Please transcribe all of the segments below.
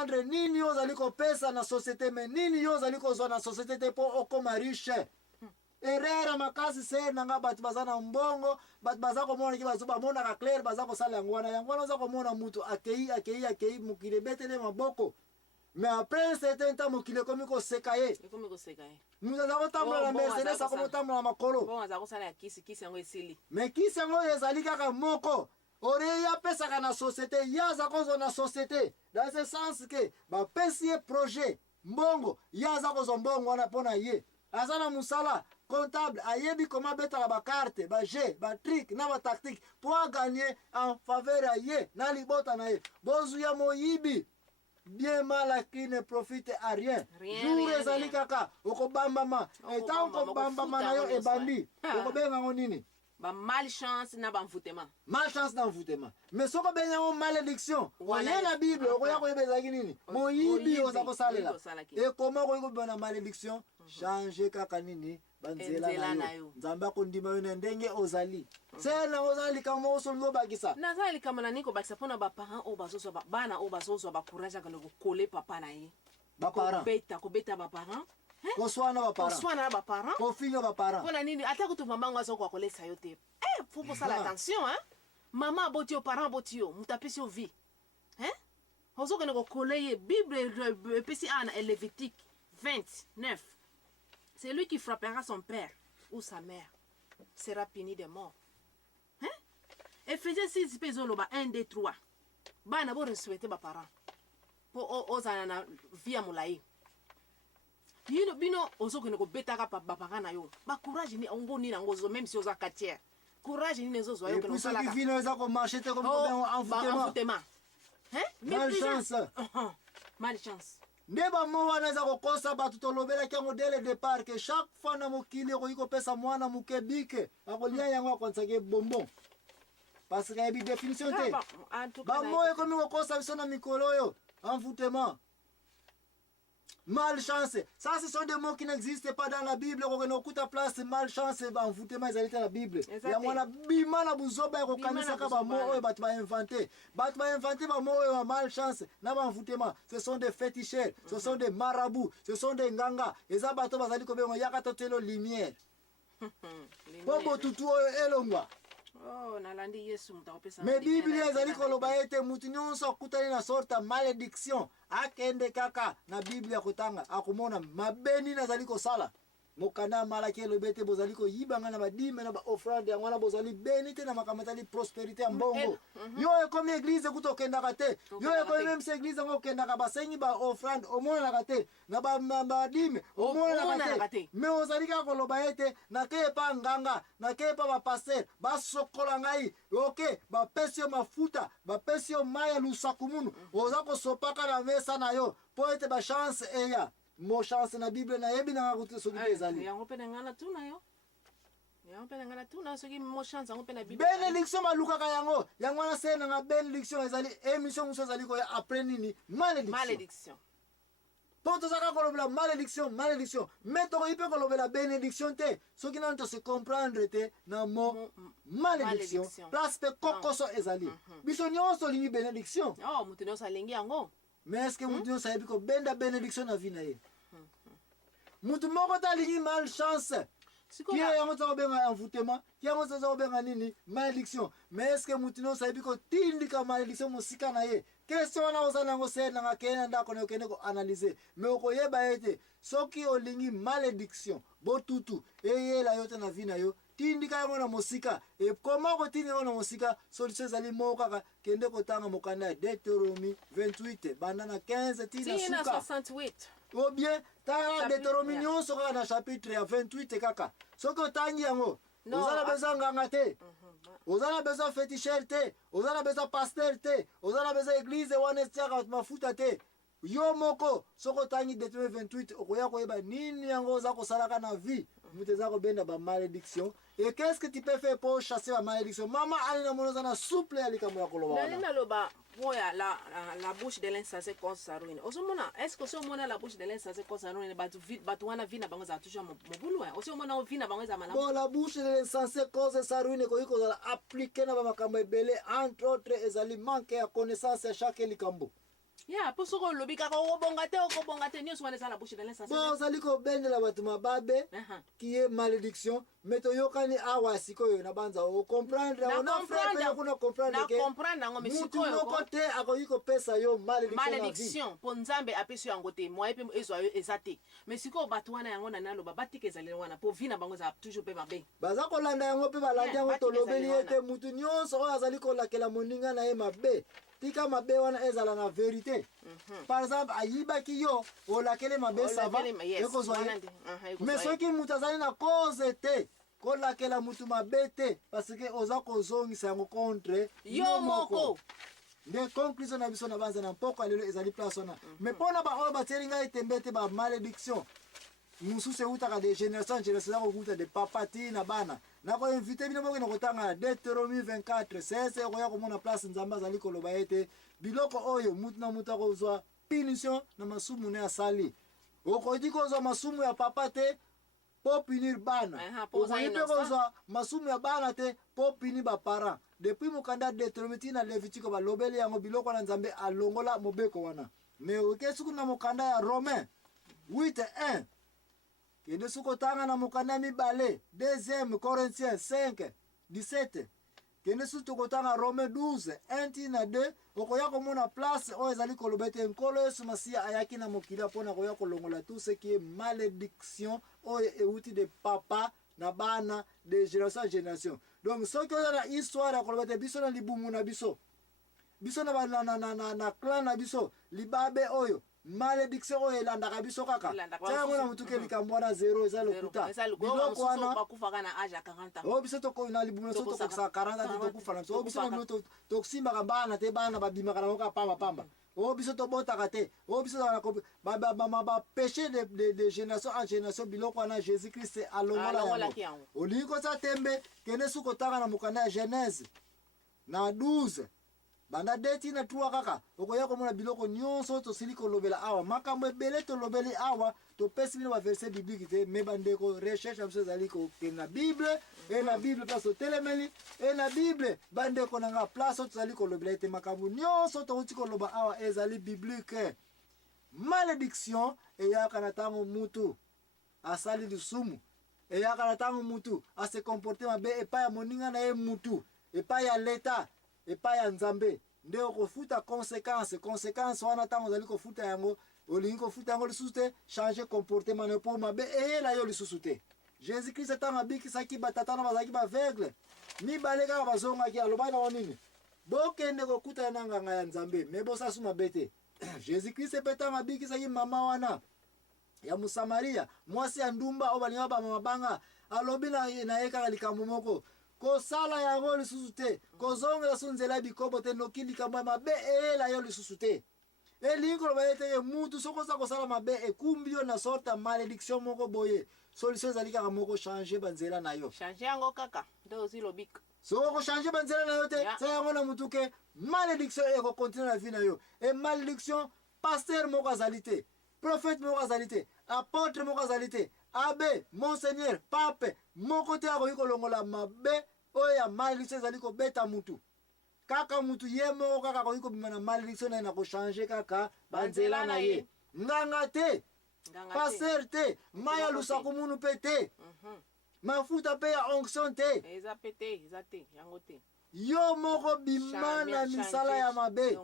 Andre nini yo zaliko pesa na société mais nini yo zaliko zo na société te po okoma riche. Erera makasi se nanga batu bazana mbongo, batu bazako mona ki bazuba mona ka clair bazako sala yangwana zako mona mutu akei mukile betele maboko. Mais après certain temps mukile komiko sekaye. Komiko sekaye. Nous avons tambola la Mercedes akomo tambola makolo. Bon azako sala ya kisi yango esili. Mais kisi yango ezali kaka moko. Ore ya pesa kana société, ya zako zo na société. Dans ce sens que ba pesi projet mbongo, ya zako zo mbongo wana pona ye. Azana musala comptable ayebi comment beta ba carte, ba jeu, ba trick na ba tactique pour gagner en faveur à ye na libota na ye. Bozu ya moyibi bien mal qui ne profite à rien. Jour ezali kaka okobamba ma. Et tant ko bamba ma na yo e bandi. Okobenga ngonini? Ba malchance na ba mvutema. Malchance na mvutema. Mais soko benya mo malédiction. Oye na Bible okoya ko yebeza nini? Moyibi ozako salela. Et comment ko yiko na malédiction? Changer kaka nini? Banzela na yo. Nzamba ko ndima yo ndenge ozali. Sena ozali kama osolo bakisa. Na zali kama na niko bakisa pona ba parents o bazozo ba bana o bazozo ba courage kana ko coller papa na ye. Ba parents. Ko beta ba parents. Koswana ba parents. Koswana ba parents. Kofinga ba parents. Pona nini ata ko tu maman ngazo ko kolesa yo te. Faut pour ça l'attention hein. Maman boti yo parents boti yo, mutapisi yo vie. Hein? Ozo kana ko coller Bible pesi ana Lévitique 29. C'est lui qui frappera son père ou sa mère sera puni de mort. Hein? Ephésiens 6 pezoloba 1 2 3. Bana bo respecter ba parents. Po ozana na via mulai. Bino ozo ko betaka pa ba parents na yo. Ba courage ni ngoni na ngozo même si oza quartier. Courage ni nezo zo yo ko sala. Et puis vino za ko marcher te comme envoûtement. Hein? Malchance. Malchance. Ndeba mo wana za kokosa batu tolobela kiango dès le départ que chaque fois na mokili ko iko pesa mwana mukebike akolia yango kwansake bonbon parce que y a définition te ba mo ko mi kokosa biso na mikolo yo envoûtement malchance. Ça ce sont des mots qui n'existent pas dans la Bible. On ne kuta place malchance et envoûtement ils dans la Bible. Ya mwana bima na buzoba ko kanisa ka ba mo o bat ba inventé ba mo o malchance na ba envoûtement. Ce sont des féticheurs, ce sont des marabouts, ce sont des nganga. Eza bato bazali ko bengo yakata telo lumière. Bobo tutu elongwa. Oh, nalandi Yesu mtakopesa. Mais Bible ezali ko loba ete mutu nyonso akutani na sorta malédiction akende kaka na Bible akutanga akumona mabeni nazali ko sala mokana malaki lobete bozali ko yibanga na badime na ba offrande ngwana bozali beni te na makamatali prospérité ya mbongo. Yo comme église kutokenda kate. Yo comme même cette église ngokenda ka basengi ba offrande omona na kate na ba badime omona na kate. Mais ozali ka ko loba ete na ke pa nganga na ke pa ba pasteur ba sokola ngai. OK ba pesio mafuta ba pesio maya lusakumunu ozako sopaka na mesa na yo po ete ba chance eya. Mo chance na Bible na yebi na ngakuti soki ezali. Yango pe ngana tuna yo. Yango pe ngana tuna soki mo chance yango pe na Bible. Bénédiction maluka ka yango. Yango na se na bénédiction ezali émission muso ezali ko après nini malédiction. Malédiction. Poto zaka ko lobela malédiction. Mais to ipe ko lobela bénédiction te. Soki na to se comprendre te na mo malédiction. Place pe kokoso ezali. Biso nyonso lingi bénédiction. Oh, mutuno sa lengi yango. Mais est-ce que mutu nyonso ayebi ko benda bénédiction na vie na ye? Mutu moko ta lingi malchance. Qui est yango to benga envoûtement? Qui yango to benga nini? Malédiction. Mais est-ce que mutu nyonso ayebi ko tindika malédiction musika na ye? Question na osana ngo se na ngakena ndako na okende ko analyser. Mais okoyeba ete soki olingi malédiction botutu eyela yote na vie na yo tindika yango na mosika. Et comment ko tindika yango na mosika? Solution ezali moko kaka kende kotanga mokanda Deutéronome 28 banda na 15 tina suka 68. Ou bien ta Deutéronome nyonso kaka na chapitre ya 28 kaka. Soki otangi yango ozala besoin nganga te. Ozala besoin féticheur te. Ozala besoin pasteur te. Ozala besoin église wana tiaka mafuta te. Yo moko soko tangi Deutéronome 28 okoya koyeba nini yango oza kosalaka na vie muteza ko benda ba malédiction. Et qu'est-ce que tu peux faire pour chasser la malédiction? Maman ali na mono na souple ali kamwa koloba. Nalina loba boya la bouche de l'insensé cause sa ruine. Osomona est-ce que osomona la bouche de l'insensé cause sa ruine batu wana vina bango za toujours mobulu hein. Osomona vina bango za malamu. Bon la bouche de l'insensé cause sa ruine ko iko za appliquer na ba makambo ebele entre autres ezali manque ya connaissance ya chaque likambo. ya po soko olobi kaka okobonga te nyonso wana eza na bouche de l'insensé. Bon ozali kobendela bato mababe qui est malédiction mais toyokani awa sikoyo na banza ocomprendre ona frère pe kuna comprendre ke comprendre ngo mais mutu sikoyo moko te akoki kopesa yo malédiction po nzambe apesi yo yango te moye pe ezwa yo eza te mais sikoyo bato wana yango na naloba batika ezali wana po vi na bango eza toujours pe mabe baza kolanda yango mpe balandi yango tolobeli ye te mutu nyonso oyo azali kolakela moninga na ye mabe tika mabe wana ezala na vérité. Par exemple ayibaki yo olakele mabe sava ekozwa ye mais soki mutu azali na cause te kolakela mutu mabe te parce que oza kozongisa yango contre yo moko. nde conclusion na biso na banza na mpoko lelo ezali place wana mais mpona baoyo batieli ngai tembe te bamalédiction mosusu eutaka de génération en génération eza kokuta de papa ti na bana nakoinvite bino bokende kotanga Deutéronomie 24 16 ekoya komona place nzambe azali koloba ete biloko oyo mutu na mutu akozwa punition na masumu ne asali okoki kozwa masumu ya papa te po punir bana okoki mpe kozwa masumu ya bana te po punir baparent depuis mokanda Deutéronomie ti na Lévitique balobeli yango biloko na nzambe alongola mobeko wana mais oke suku na mokanda ya Romain 8:1 kende sukotanga na mokanda mibale 2 Corinthiens 5:17 kende su tokotanga Romain 12:1 ti na 2 okoya komona place oyo ezali koloba ete nkolo Yesu Masiya ayaki na mokili mpona koya kolongola tout ce qui est malédiction oyo euti de papa na bana de génération en génération. Donc soki oza na histoire ya koloba ete biso na libumu na biso na clan na biso libabe oyo malédiction oyo elandaka biso kaka yango na motuka likambo wana zero eza lokuta biloko wana oyo biso na libumu na biso tokokisa 40 te tokufa na biso oyo biso na bino tosimbaka bana te bana babimaka nango kaka pambapamba oyo biso tobotaka te oyo biso bapéché de génération en génération biloko wana Jésus Christ alongola yango olingi kosa tembe kende su kotanga na mokanda ya Genèse na 12 banda deti na tuwa kaka okoya komona biloko nyonso tosili kolobela awa makambo ebele tolobeli awa topesi bino baverset biblique te me bandeko recherche biso ezali kokende na bible e na bible place otelemeli e na bible bandeko na nga place tozali kolobela ete makambo nyonso touti koloba awa ezali biblique. Malédiction eyaka na ntango mutu asali lisumu eyaka na ntango mutu ase comporte mabe epai ya moninga na ye mutu epai ya leta epai ya nzambe nde okofuta conséquence wana ntango ozali kofuta yango olingi kofuta yango lisusu te changer comportement na yo mpo mabe eyela yo lisusu te. Jésus Christ ntango abikisaki batata na bazalaki baveugle mibale kaka bazongaki alobaki nango nini bokende kokutana na nganga ya nzambe me bosasu mabe te. Jésus Christ mpe ntango abikisaki mama wana ya Mosamaria mwasi ya ndumba oyo balinga bamama banga alobi na ye kaka likambo moko kosala yango lisusu te kozongela so nzela ya bikobo te noki likambo ya mabe eyela yo lisusu te elingi koloba ye te mutu soki oza kosala mabe ekumbi yo na sorte ya malédiction moko boye solution ezali kaka moko change banzela na yo change yango kaka nde ozi lobika soki okochange banzela na yo te sa yango na mutu ke malédiction ekokontinue na vie na yo e malédiction paster moko azali te prophète moko azali te apôtre moko azali te abe monseigneur pape moko te akoki kolongola mabe oyo ya malédiction ezali kobeta mutu kaka mutu ye moko kaka akoki kobima na malédiction na ye na kochange kaka banzela na ye nganga te paster te mai ya lusaku munu mpe te mafuta mpe ya onction te eza pe te eza te yango te yo moko bima na misala ya mabe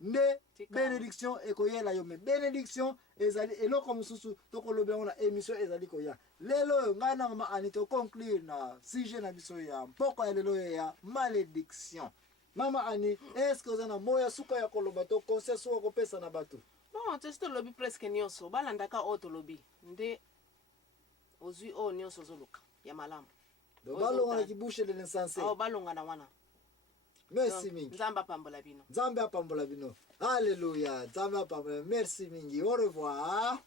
nde bénédiction ekoyela yo me bénédiction ezali eloko mosusu tokolobela yango na émission ezali koya lelo oyo ngai na mama ani toconclure na sujet na biso ya mpoko ya lelo oyo ya malédiction. Mama ani eske oza na moya suka ya koloba to conseil suka kopesa na bato? Bon tosi tolobi presque nyonso balandaka oyo tolobi nde ozwi oyo nyonso ozoluka ya malamu balonga na kibushe de l'insensé balonga na wana. Merci mingi. Nzambe apambola bino. Nzambe apambola bino. Alléluia. Nzambe apambola. Merci mingi. Au revoir.